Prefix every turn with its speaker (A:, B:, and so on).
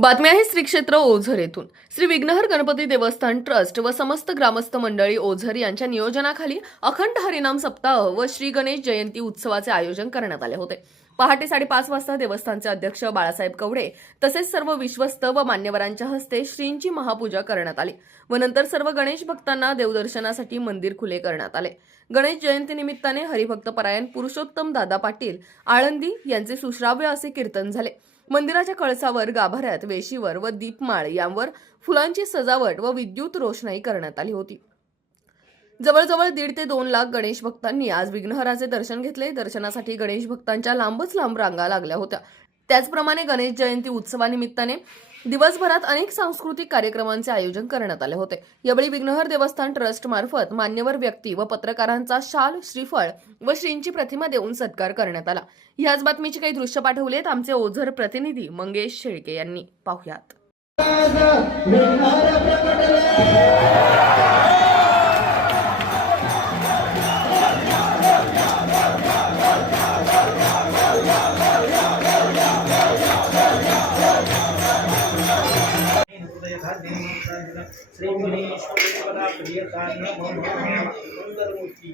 A: बातमी आहे श्री क्षेत्र ओझर येथून. श्री विघ्नहर गणपती देवस्थान ट्रस्ट व समस्त ग्रामस्थ मंडळी ओझर यांच्या नियोजनाखाली अखंड हरिनाम सप्ताह व श्री गणेश जयंती उत्सवाचे आयोजन करण्यात आले होते. पहाटे साडेपाच वाजता देवस्थानचे अध्यक्ष बाळासाहेब कवडे तसेच सर्व विश्वस्त व मान्यवरांच्या हस्ते श्रींची महापूजा करण्यात आली व नंतर सर्व गणेश भक्तांना देवदर्शनासाठी मंदिर खुले करण्यात आले. गणेश जयंती निमित्ताने हरिभक्त परायण पुरुषोत्तम दादा पाटील आळंदी यांचे सुश्राव्य असे कीर्तन झाले. मंदिराच्या कळसावर गाभाऱ्यात वेशीवर व दीपमाळ यांवर फुलांची सजावट व विद्युत रोषणाई करण्यात आली होती. जवळजवळ दीड ते दोन लाख गणेश भक्तांनी आज विघ्नहराचे दर्शन घेतले. दर्शनासाठी गणेश भक्तांच्या लांबच लांब रांगा लागल्या होत्या. त्याचप्रमाणे गणेश जयंती उत्सवानिमित्ताने दिवसभरात अनेक सांस्कृतिक कार्यक्रमांचे आयोजन करण्यात आले होते. यावेळी विघ्नहर देवस्थान ट्रस्ट मार्फत मान्यवर व्यक्ती व पत्रकारांचा शाल श्रीफळ व श्रींची प्रतिमा देऊन सत्कार करण्यात आला. ह्याच बातमीचे काही दृश्य पाठवलेत आमचे ओझर प्रतिनिधी मंगेश शेळके यांनी. पाहुयात.
B: श्री गणेश नमः मंगलमूर्ती